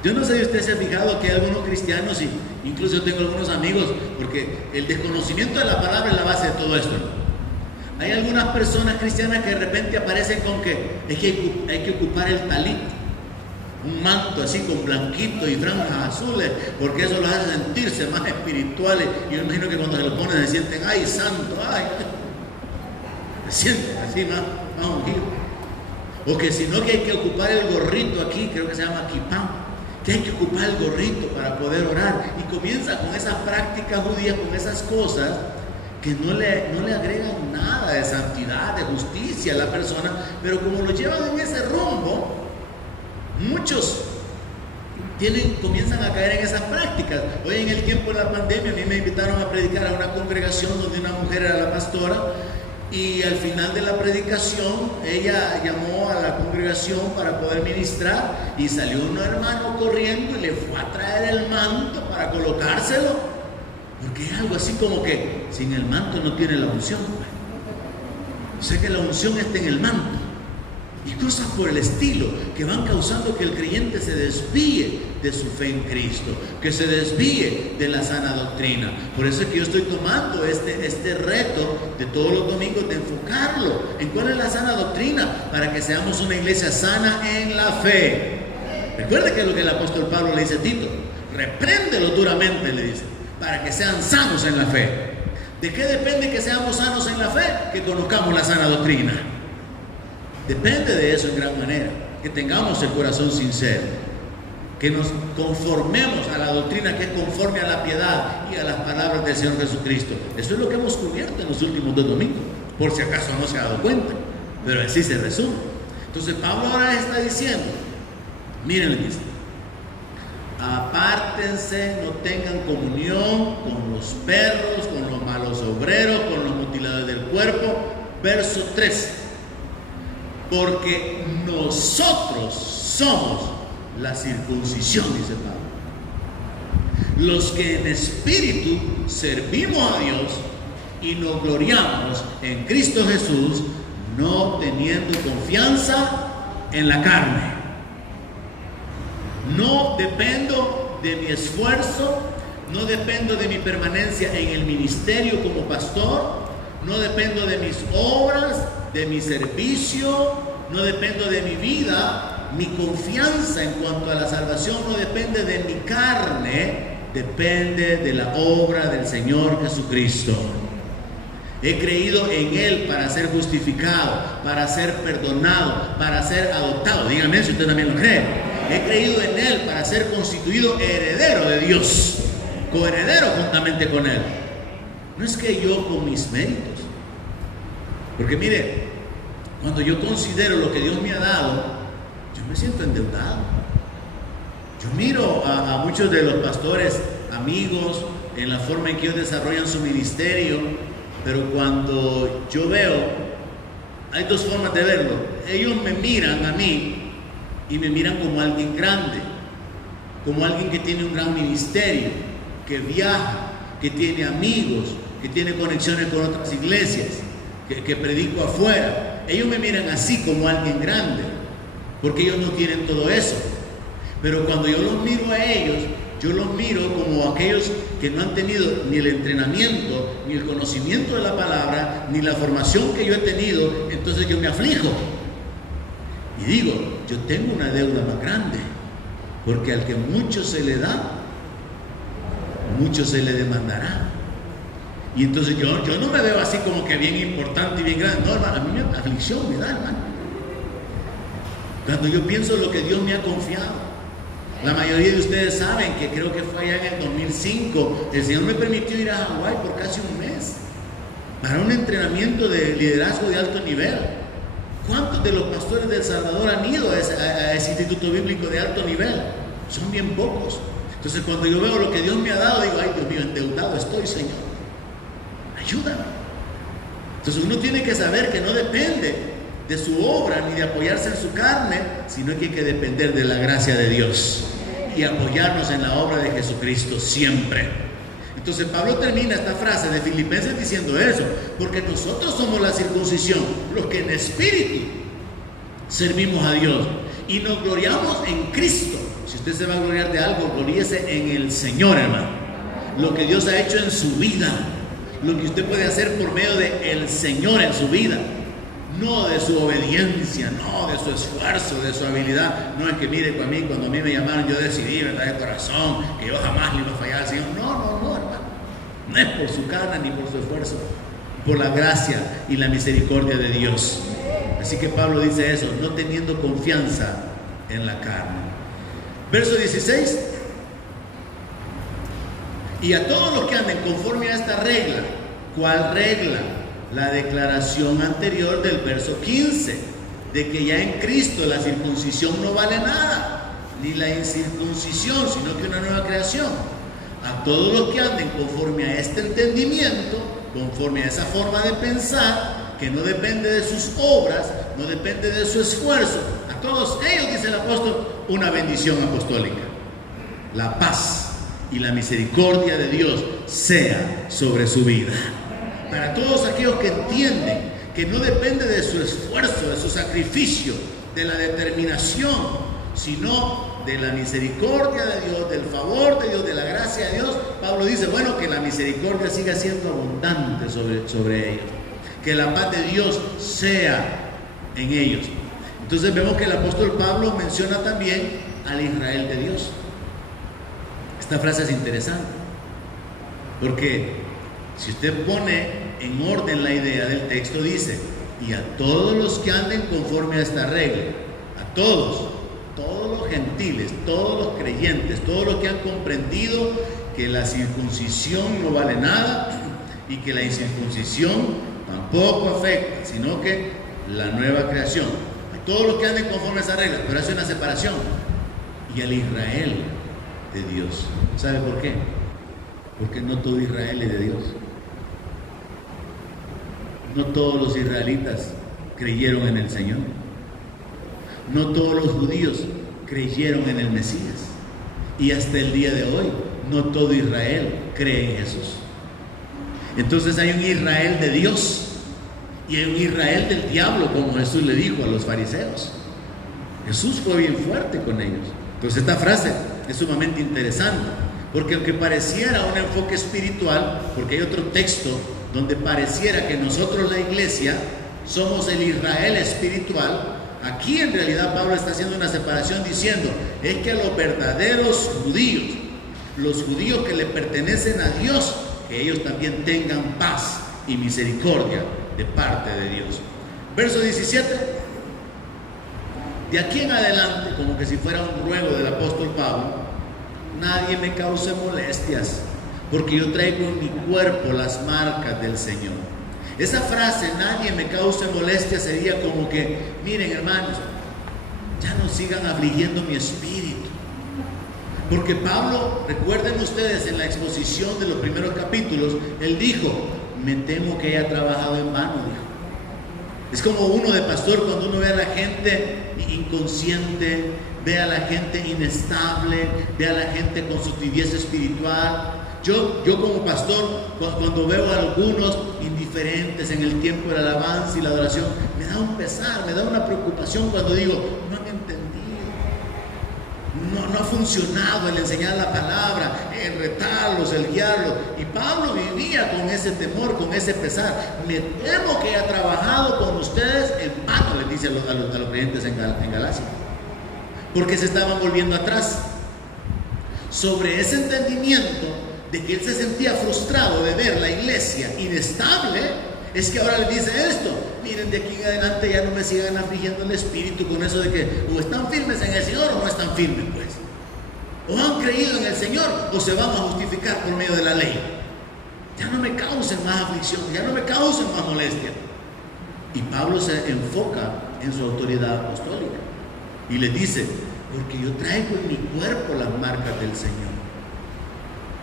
Yo no sé si usted se ha fijado que hay algunos cristianos, y incluso tengo algunos amigos, porque el desconocimiento de la palabra es la base de todo esto. Hay algunas personas cristianas que de repente aparecen con que es que hay que ocupar el talit, un manto así con blanquito y franjas azules, porque eso los hace sentirse más espirituales. Y yo imagino que cuando se lo ponen se sienten, ay santo, ay, se sienten así más ungidos. O que si no, que hay que ocupar el gorrito aquí, creo que se llama kipán, que hay que ocupar el gorrito para poder orar. Y comienza con esas prácticas judías, con esas cosas que no le agregan nada de santidad, de justicia a la persona, pero como lo llevan en ese rumbo, muchos comienzan a caer en esas prácticas. Hoy, en el tiempo de la pandemia, a mí me invitaron a predicar a una congregación donde una mujer era la pastora, y al final de la predicación ella llamó a la congregación para poder ministrar, y salió un hermano corriendo y le fue a traer el manto para colocárselo, porque es algo así como que sin el manto no tiene la unción. O sea que la unción está en el manto, y cosas por el estilo que van causando que el creyente se desvíe de su fe en Cristo, que se desvíe de la sana doctrina. Por eso es que yo estoy tomando este reto de todos los domingos de enfocarlo en cuál es la sana doctrina, para que seamos una iglesia sana en la fe. Recuerde que es lo que el apóstol Pablo le dice a Tito: repréndelo duramente, le dice, para que sean sanos en la fe. ¿De qué depende que seamos sanos en la fe? Que conozcamos la sana doctrina. Depende de eso en gran manera, que tengamos el corazón sincero, que nos conformemos a la doctrina que es conforme a la piedad y a las palabras del Señor Jesucristo. Eso es lo que hemos cubierto en los últimos 2 domingos, por si acaso no se ha dado cuenta, pero así se resume. Entonces Pablo ahora está diciendo, miren, le dice: apártense, no tengan comunión con los perros, con los malos obreros, con los mutiladores del cuerpo. Verso 3: porque nosotros somos la circuncisión, dice Pablo, los que en espíritu servimos a Dios y nos gloriamos en Cristo Jesús, no teniendo confianza en la carne. No dependo de mi esfuerzo, no dependo de mi permanencia en el ministerio como pastor, no dependo de mis obras, de mi servicio, no dependo de mi vida. Mi confianza en cuanto a la salvación no depende de mi carne, depende de la obra del Señor Jesucristo. He creído en Él para ser justificado, para ser perdonado, para ser adoptado. Díganme si usted también lo cree. He creído en Él para ser constituido heredero de Dios, coheredero juntamente con Él. No es que yo con mis méritos, porque mire, cuando yo considero lo que Dios me ha dado, yo me siento endeudado. Yo miro a muchos de los pastores amigos en la forma en que ellos desarrollan su ministerio, pero cuando yo veo, hay 2 formas de verlo. Ellos me miran a mí y me miran como alguien grande, como alguien que tiene un gran ministerio, que viaja, que tiene amigos, que tiene conexiones con otras iglesias, que predico afuera. Ellos me miran así, como alguien grande, porque ellos no tienen todo eso. Pero cuando yo los miro a ellos, yo los miro como aquellos que no han tenido ni el entrenamiento, ni el conocimiento de la palabra, ni la formación que yo he tenido. Entonces yo me aflijo y digo, yo tengo una deuda más grande, porque al que mucho se le da, mucho se le demandará. Y entonces yo no me veo así como que bien importante y bien grande. No, hermano, a mí me aflicción me da, hermano, cuando yo pienso lo que Dios me ha confiado. La mayoría de ustedes saben que creo que fue allá en el 2005, el Señor me permitió ir a Hawái por casi un mes para un entrenamiento de liderazgo de alto nivel. ¿Cuántos de los pastores de El Salvador han ido a ese instituto bíblico de alto nivel? Son bien pocos. Entonces cuando yo veo lo que Dios me ha dado, digo, ay Dios mío, endeudado estoy, Señor, ayúdame. Entonces uno tiene que saber que no depende de su obra ni de apoyarse en su carne, sino que hay que depender de la gracia de Dios y apoyarnos en la obra de Jesucristo siempre. Entonces Pablo termina esta frase de Filipenses diciendo eso, porque nosotros somos la circuncisión, los que en espíritu servimos a Dios y nos gloriamos en Cristo. Si usted se va a gloriar de algo, gloríese en el Señor, hermano. Lo que Dios ha hecho en su vida, lo que usted puede hacer por medio de el Señor en su vida, no de su obediencia, no de su esfuerzo, de su habilidad. No es que mire, cuando a mí me llamaron, yo decidí, ¿verdad?, de corazón, que yo jamás le iba a fallar al Señor. No, hermano. No es por su carne ni por su esfuerzo, por la gracia y la misericordia de Dios. Así que Pablo dice eso, no teniendo confianza en la carne. Verso 16: y a todos los que anden conforme a esta regla, ¿Cuál regla? La declaración anterior del verso 15, de que ya en Cristo la circuncisión no vale nada, ni la incircuncisión, sino que una nueva creación. A todos los que anden conforme a este entendimiento, conforme a esa forma de pensar, que no depende de sus obras, no depende de su esfuerzo, a todos ellos, dice el apóstol, una bendición apostólica. La paz y la misericordia de Dios sea sobre su vida. Para todos aquellos que entienden que no depende de su esfuerzo, de su sacrificio, de la determinación, sino de la misericordia de Dios, del favor de Dios, de la gracia de Dios, Pablo dice, bueno, que la misericordia siga siendo abundante sobre ellos, que la paz de Dios sea en ellos. Entonces vemos que el apóstol Pablo menciona también al Israel de Dios. Esta frase es interesante, porque si usted pone en orden la idea del texto, dice, y a todos los que anden conforme a esta regla, a todos los gentiles, todos los creyentes, todos los que han comprendido que la circuncisión no vale nada y que la incircuncisión tampoco afecta, sino que la nueva creación, a todos los que anden conforme a esa regla, pero hace una separación, y al Israel de Dios. ¿Sabe por qué? Porque no todo Israel es de Dios. No todos los israelitas creyeron en el Señor. No todos los judíos creyeron en el Mesías. Y hasta el día de hoy, no todo Israel cree en Jesús. Entonces hay un Israel de Dios y hay un Israel del diablo, como Jesús le dijo a los fariseos. Jesús fue bien fuerte con ellos. Entonces esta frase es sumamente interesante, porque aunque pareciera un enfoque espiritual, porque hay otro texto donde pareciera que nosotros, la iglesia, somos el Israel espiritual, aquí en realidad Pablo está haciendo una separación diciendo, es que a los verdaderos judíos, los judíos que le pertenecen a Dios, que ellos también tengan paz y misericordia de parte de Dios. Verso 17. De aquí en adelante, como que si fuera un ruego del apóstol Pablo, nadie me cause molestias, porque yo traigo en mi cuerpo las marcas del Señor. Esa frase, nadie me cause molestias, sería como que, miren hermanos, ya no sigan afligiendo mi espíritu. Porque Pablo, recuerden ustedes en la exposición de los primeros capítulos, él dijo, me temo que haya trabajado en vano, dijo. Es como uno de pastor cuando uno ve a la gente inconsciente, ve a la gente inestable, ve a la gente con su tibieza espiritual. Yo como pastor, cuando veo a algunos indiferentes en el tiempo de la alabanza y la adoración, me da un pesar, me da una preocupación cuando digo, no han entendido, no ha funcionado el enseñar la palabra, el retarlos, el guiarlos. Y Pablo vivía con ese temor, con ese pesar. Me temo que haya trabajado con ustedes en vano, les dice a los creyentes en Galacia, porque se estaban volviendo atrás. Sobre ese entendimiento de que él se sentía frustrado de ver la iglesia inestable, es que ahora le dice esto, miren, de aquí en adelante ya no me sigan afligiendo el espíritu con eso de que o están firmes en el Señor o no están firmes, pues, o han creído en el Señor o se van a justificar por medio de la ley. Ya no me causen más aflicción, ya no me causen más molestia. Y Pablo se enfoca en su autoridad apostólica y le dice, porque yo traigo en mi cuerpo las marcas del Señor.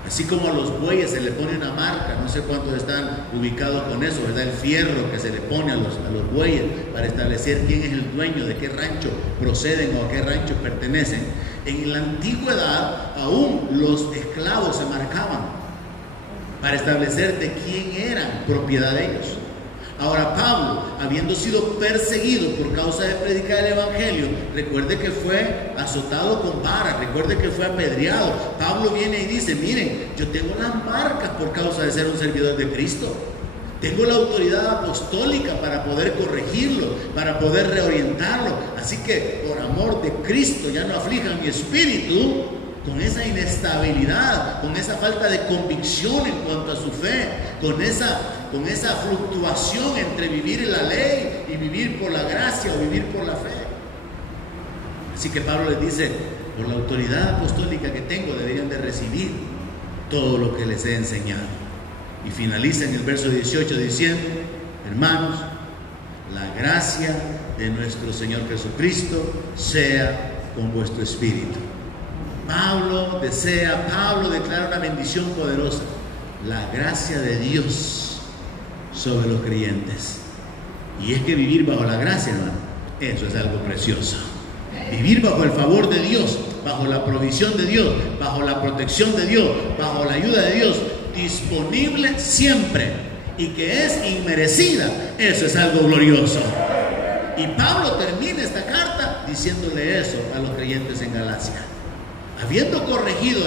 Así como a los bueyes se le pone una marca, no sé cuántos están ubicados con eso, ¿verdad? El fierro que se le pone a los bueyes para establecer quién es el dueño, de qué rancho proceden o a qué rancho pertenecen. En la antigüedad aún los esclavos se marcaban para establecer de quién eran propiedad de ellos. Ahora Pablo, habiendo sido perseguido por causa de predicar el evangelio, recuerde que fue azotado con varas, recuerde que fue apedreado. Pablo viene y dice, miren, yo tengo las marcas por causa de ser un servidor de Cristo. Tengo la autoridad apostólica para poder corregirlo, para poder reorientarlo. Así que por amor de Cristo ya no aflijan mi espíritu con esa inestabilidad, con esa falta de convicción en cuanto a su fe, con esa fluctuación entre vivir en la ley y vivir por la gracia o vivir por la fe. Así que Pablo les dice, por la autoridad apostólica que tengo deberían de recibir todo lo que les he enseñado. Y finaliza en el verso 18 diciendo: hermanos, la gracia de nuestro Señor Jesucristo sea con vuestro espíritu. Pablo declara una bendición poderosa: la gracia de Dios sobre los creyentes. Y es que vivir bajo la gracia, hermano, eso es algo precioso. Vivir bajo el favor de Dios, bajo la provisión de Dios, bajo la protección de Dios, bajo la ayuda de Dios, disponible siempre y que es inmerecida, eso es algo glorioso. Y Pablo termina esta carta diciéndole eso a los creyentes en Galacia. Habiendo corregido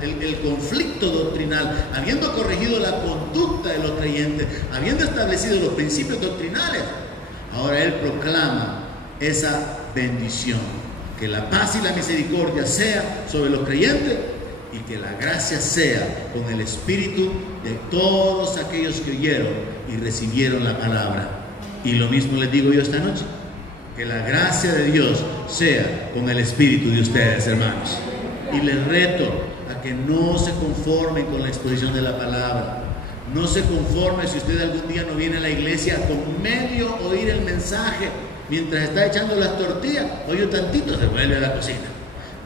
el conflicto doctrinal, habiendo corregido la conducta de los creyentes, habiendo establecido los principios doctrinales, ahora él proclama esa bendición: que la paz y la misericordia sea sobre los creyentes y que la gracia sea con el espíritu de todos aquellos que oyeron y recibieron la palabra. Y lo mismo les digo yo esta noche: que la gracia de Dios sea con el espíritu de ustedes, hermanos. Y les reto a que no se conformen con la exposición de la palabra. No se conforme si usted algún día no viene a la iglesia con medio oír el mensaje. Mientras está echando las tortillas, oye tantito, se vuelve a la cocina.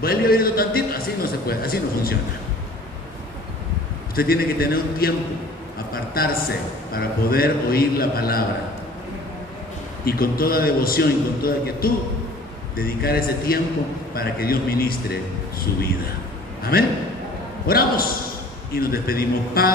Vuelve a oír tantito, así no se puede, así no funciona. Usted tiene que tener un tiempo, apartarse para poder oír la palabra. Y con toda devoción y con toda quietud, dedicar ese tiempo para que Dios ministre su vida. Amén. Oramos y nos despedimos.